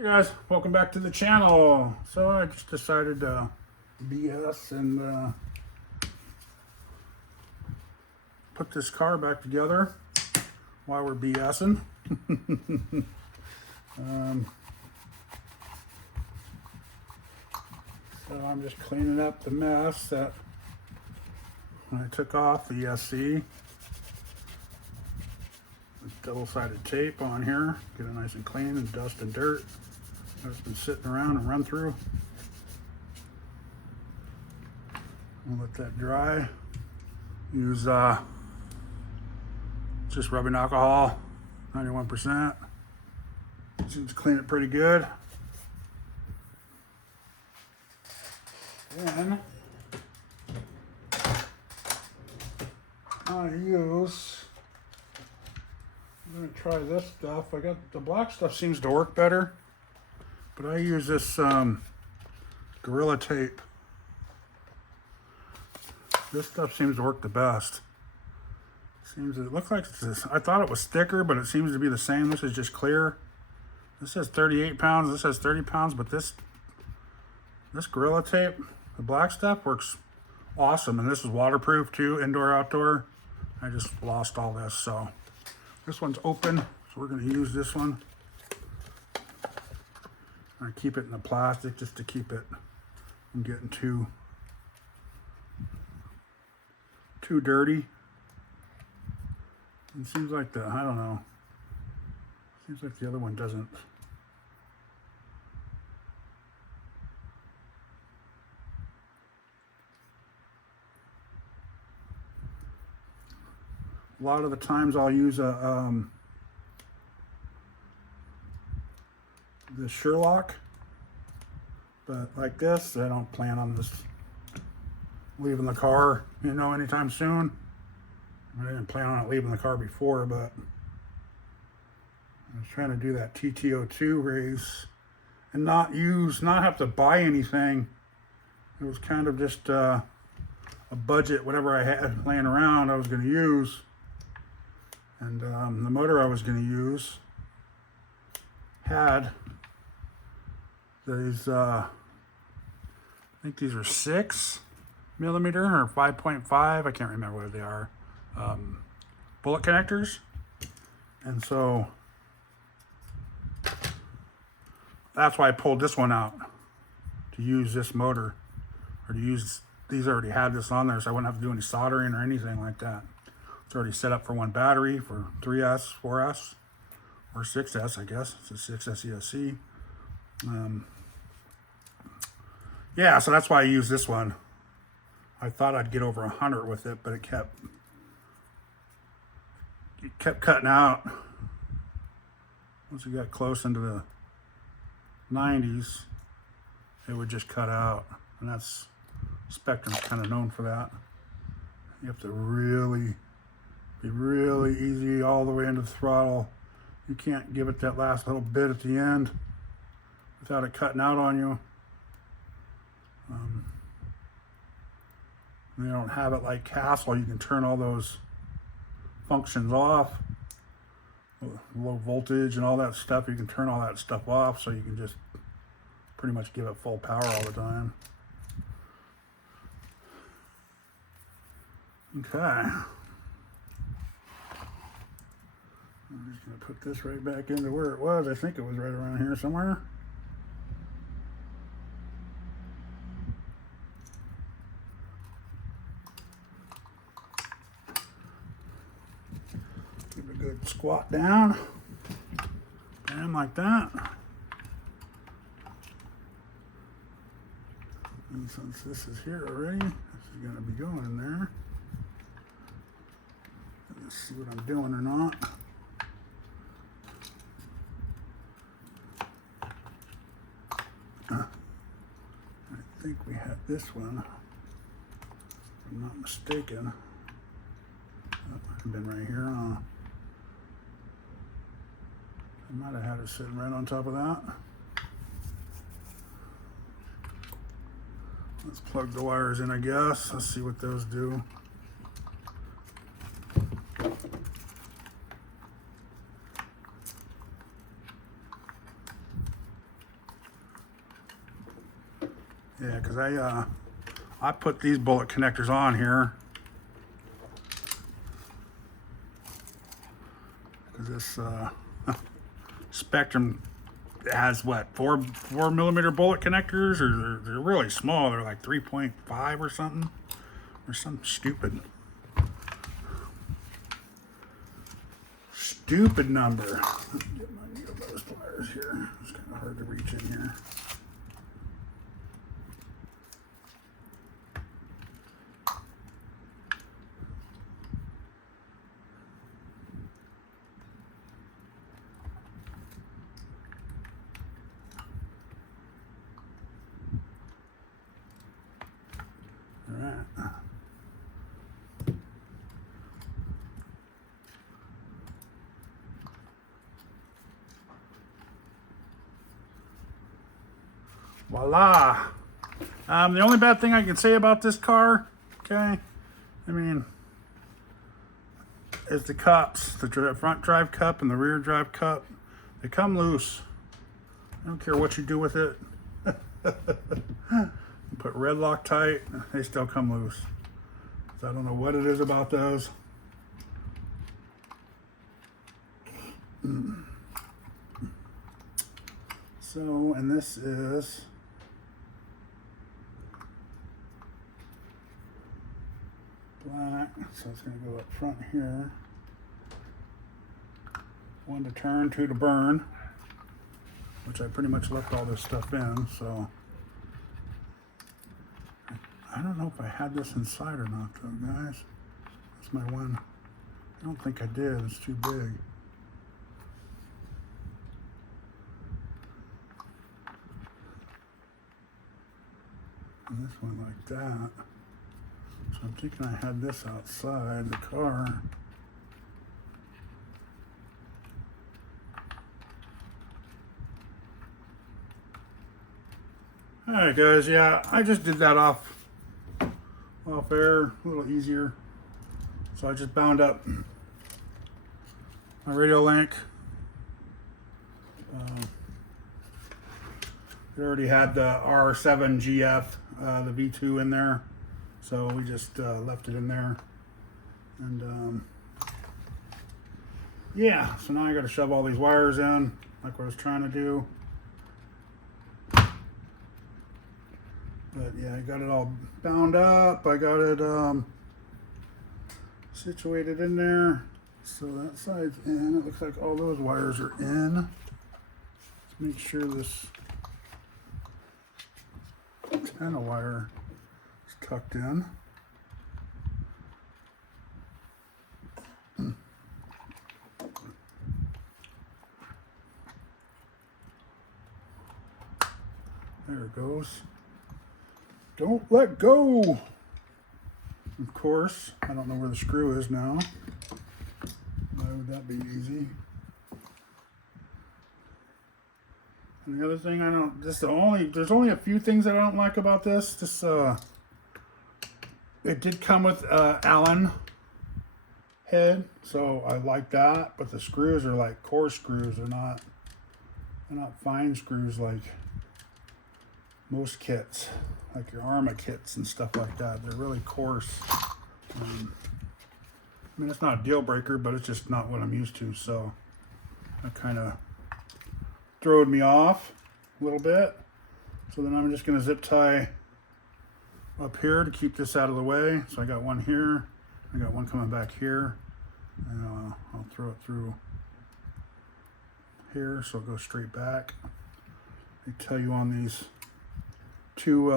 Hey guys, welcome back to the channel. So I just decided to BS and put this car back together while we're BSing. So I'm just cleaning up the mess that I took off the ESC. This double-sided tape on here, get it nice and clean and dust and dirt that's been sitting around and run through. I'll let that dry. Use just rubbing alcohol, 91%. Seems to clean it pretty good. Then I'm gonna try this stuff. I got the black stuff seems to work better, but I use this Gorilla tape. This stuff seems to work the best. It looks like it's this. I thought it was thicker, but it seems to be the same. This is just clear. This says 38 pounds. This says 30 pounds, but this Gorilla tape, the black stuff, works awesome. And this is waterproof too, indoor, outdoor. I just lost all this, so this one's open, so we're going to use this one. I keep it in the plastic just to keep it from getting too dirty. It seems like I don't know. Seems like the other one doesn't. A lot of the times I'll use the Sherlock, but like this, I don't plan on this leaving the car, anytime soon. I didn't plan on it leaving the car before, but I was trying to do that TTO2 race and not have to buy anything. It was kind of just a budget, whatever I had laying around I was going to use. And the motor I was going to use had these, I think these are 6 millimeter or 5.5, I can't remember what they are, bullet connectors. And so that's why I pulled this one out, to use this motor, or to use, these already had this on there, so I wouldn't have to do any soldering or anything like that. It's already set up for one battery for 3S, 4S, or 6S, I guess. It's a 6S ESC. Yeah, so that's why I use this one. I thought I'd get over 100 with it, but it kept cutting out. Once we got close into the 90s, it would just cut out. And that's, Spektrum's kind of known for that. You have to be really easy all the way into the throttle. You can't give it that last little bit at the end without it cutting out on you. They don't have it like Castle. You can turn all those functions off, low voltage and all that stuff. You can turn all that stuff off, so you can just pretty much give it full power all the time. Okay. I'm just going to put this right back into where it was. I think it was right around here somewhere. Give it a good squat down. Bam, like that. And since this is here already, this is going to be going in there. Let's see what I'm doing or not. I think we had this one, if I'm not mistaken. That might have been right here. I might have had it sitting right on top of that. Let's plug the wires in, I guess. Let's see what those do. Yeah, because I put these bullet connectors on here because this Spektrum has what, 4mm bullet connectors, or they're really small. They're like 3.5 or something, or some stupid number. Let me get my needle nose pliers here. It's kind of hard to reach in here. Voila. The only bad thing I can say about this car, okay, I mean, is the cups, the front drive cup and the rear drive cup. They come loose. I don't care what you do with it. You put red Loctite, they still come loose. So I don't know what it is about those. So, and this is black, so it's going to go up front here. 1 to turn, 2 to burn, which I pretty much left all this stuff in, so I don't know if I had this inside or not though, guys. That's my one. I don't think I did, it's too big. And this one like that. So I'm thinking I had this outside the car. Alright guys, yeah, I just did that off air, a little easier. So I just bound up my radio link. We already had the R7GF, the V2 in there. So we just left it in there. And yeah, so now I got to shove all these wires in like what I was trying to do. But yeah, I got it all bound up. I got it situated in there. So that side's in. It looks like all those wires are in. Let's make sure this antenna wire is tucked in. There it goes. Don't let go. Of course, I don't know where the screw is now. Why would that be easy? And the other thing I don't, there's only a few things that I don't like about this. It did come with Allen head, so I like that. But the screws are like coarse screws. They're not fine screws like most kits, like your arrma kits and stuff like that. They're really coarse. I mean, it's not a deal breaker, but it's just not what I'm used to. So that kind of throwed me off a little bit. So then I'm just going to zip tie up here to keep this out of the way. So I got one here, I got one coming back here, and I'll throw it through here so it goes straight back. They tell you on these two,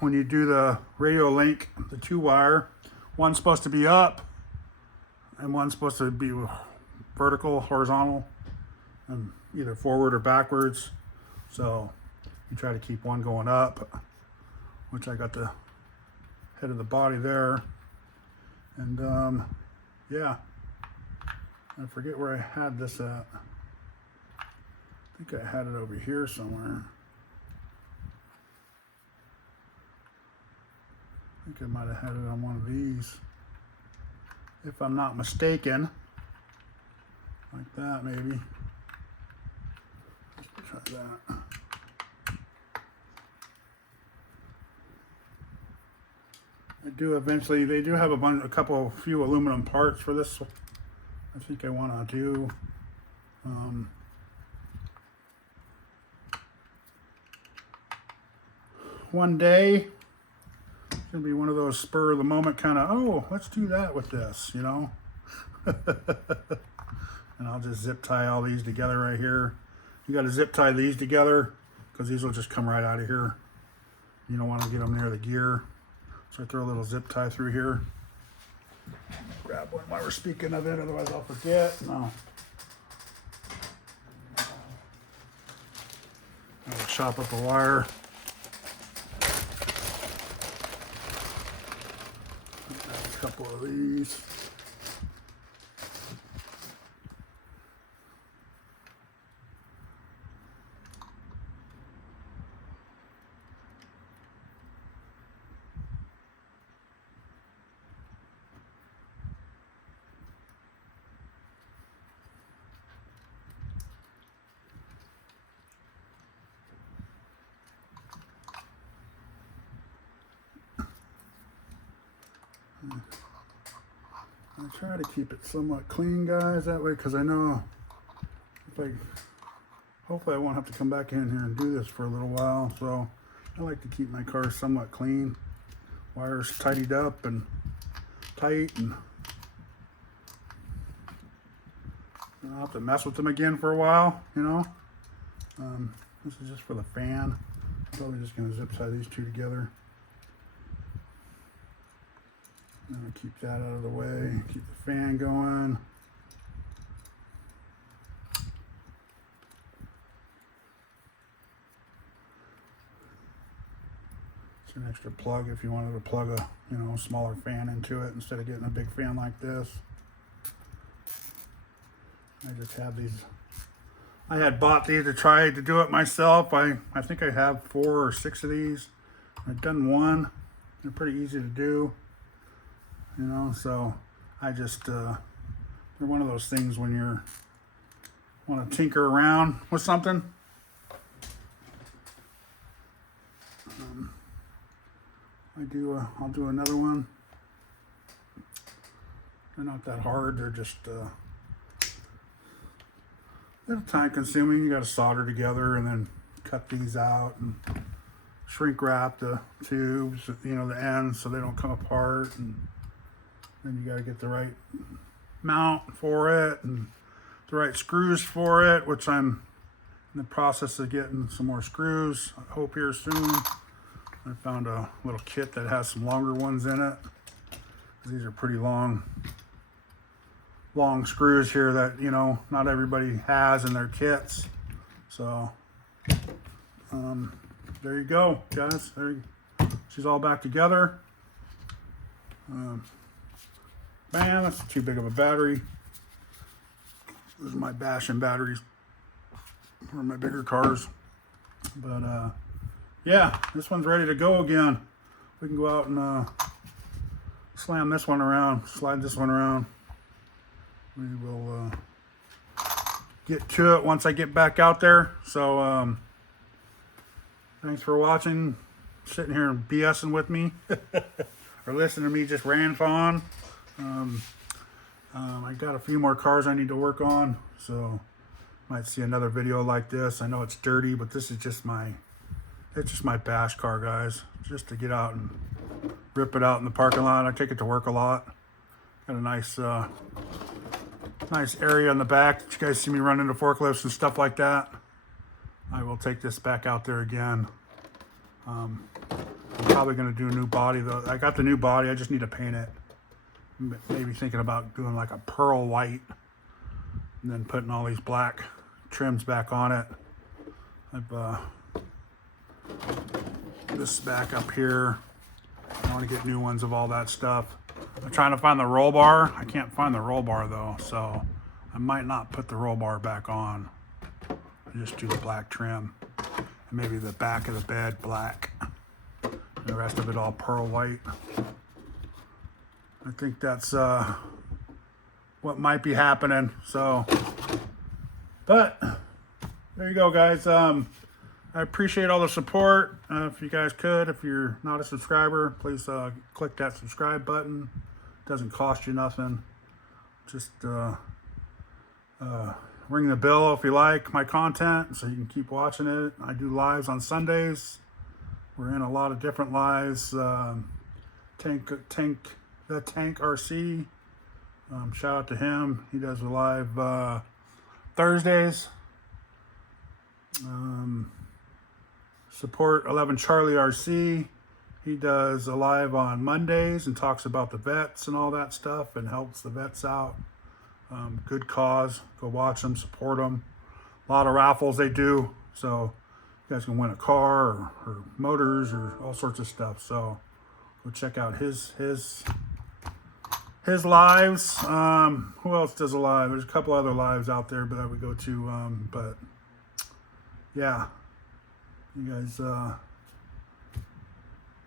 when you do the radio link, the 2-wire, one's supposed to be up and one's supposed to be vertical, horizontal, and either forward or backwards. So you try to keep one going up, which I got the head of the body there. And yeah, I forget where I had this at. I think I had it over here somewhere. I think I might have had it on one of these, if I'm not mistaken. Like that, maybe. Let's try that. I do eventually, they do have a few aluminum parts for this. I think I want to do, one day. It's gonna be one of those spur of the moment kind of, oh, let's do that with this, you know. And I'll just zip tie all these together right here. You got to zip tie these together because these will just come right out of here. You don't want to get them near the gear. So I throw a little zip tie through here. Grab one while we're speaking of it, otherwise I'll forget. No. I'll chop up a wire. Grab a couple of these. I try to keep it somewhat clean, guys, that way, because I know hopefully I won't have to come back in here and do this for a little while. So I like to keep my cars somewhat clean, wires tidied up and tight, and I'll have to mess with them again for a while, you know. This is just for the fan. I'm probably just going to zip tie these two together. And keep that out of the way, keep the fan going. It's an extra plug if you wanted to plug a, you know, smaller fan into it instead of getting a big fan like this. I just have these. I had bought these to try to do it myself. I think I have 4 or 6 of these. I've done one. They're pretty easy to do. You know, so I just, they're one of those things when you're, want to tinker around with something. I'll do another one. They're not that hard. They're just, a little time consuming. You got to solder together and then cut these out and shrink wrap the tubes, you know, the ends so they don't come apart. And then you got to get the right mount for it and the right screws for it, which I'm in the process of getting some more screws. I hope here soon. I found a little kit that has some longer ones in it. These are pretty long screws here that, you know, not everybody has in their kits. So there you go, guys. She's all back together. Man, that's too big of a battery. Those are my bashing batteries for my bigger cars. But yeah, this one's ready to go again. We can go out and slam this one around, slide this one around. We will get to it once I get back out there. So thanks for watching, sitting here and BSing with me or listening to me just rant on. I got a few more cars I need to work on, so might see another video like this. I know it's dirty, but this is just it's just my bash car, guys, just to get out and rip it out in the parking lot. I take it to work a lot. Got a nice nice area in the back that you guys see me run into forklifts and stuff like that. I will take this back out there again. I'm probably going to do a new body though. I got the new body, I just need to paint it. Maybe thinking about doing like a pearl white and then putting all these black trims back on it. I've this back up here. I want to get new ones of all that stuff. I'm trying to find the roll bar. I can't find the roll bar though, so I might not put the roll bar back on. I just do the black trim and maybe the back of the bed black and the rest of it all pearl white. I think that's what might be happening. So, but there you go, guys. I I appreciate all the support. If you guys could, if you're not a subscriber, please click that subscribe button. It doesn't cost you nothing. Just ring the bell if you like my content so you can keep watching it. I do lives on Sundays. We're in a lot of different lives. Tank RC. Shout out to him. He does a live Thursdays. Support 11 Charlie RC. He does a live on Mondays and talks about the vets and all that stuff and helps the vets out. Good cause. Go watch them, support them. A lot of raffles they do, so you guys can win a car or motors or all sorts of stuff. So go check out his lives. Who else does a live? There's a couple other lives out there that we go to. But yeah, you guys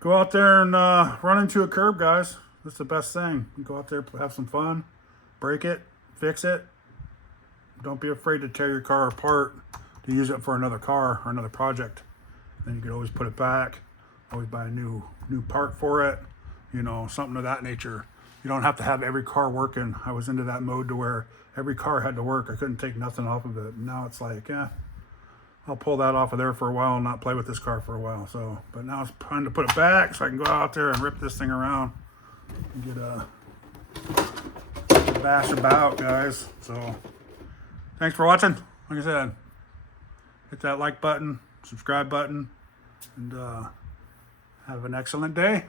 go out there and run into a curb, guys. That's the best thing. You go out there, have some fun, break it, fix it. Don't be afraid to tear your car apart to use it for another car or another project. Then you can always put it back, always buy a new part for it, you know, something of that nature. You don't have to have every car working. I was into that mode to where every car had to work. I couldn't take nothing off of it. Now it's like, I'll pull that off of there for a while and not play with this car for a while. So, but now it's time to put it back so I can go out there and rip this thing around and get a bash about, guys. So thanks for watching. Like I said, hit that like button, subscribe button, and have an excellent day.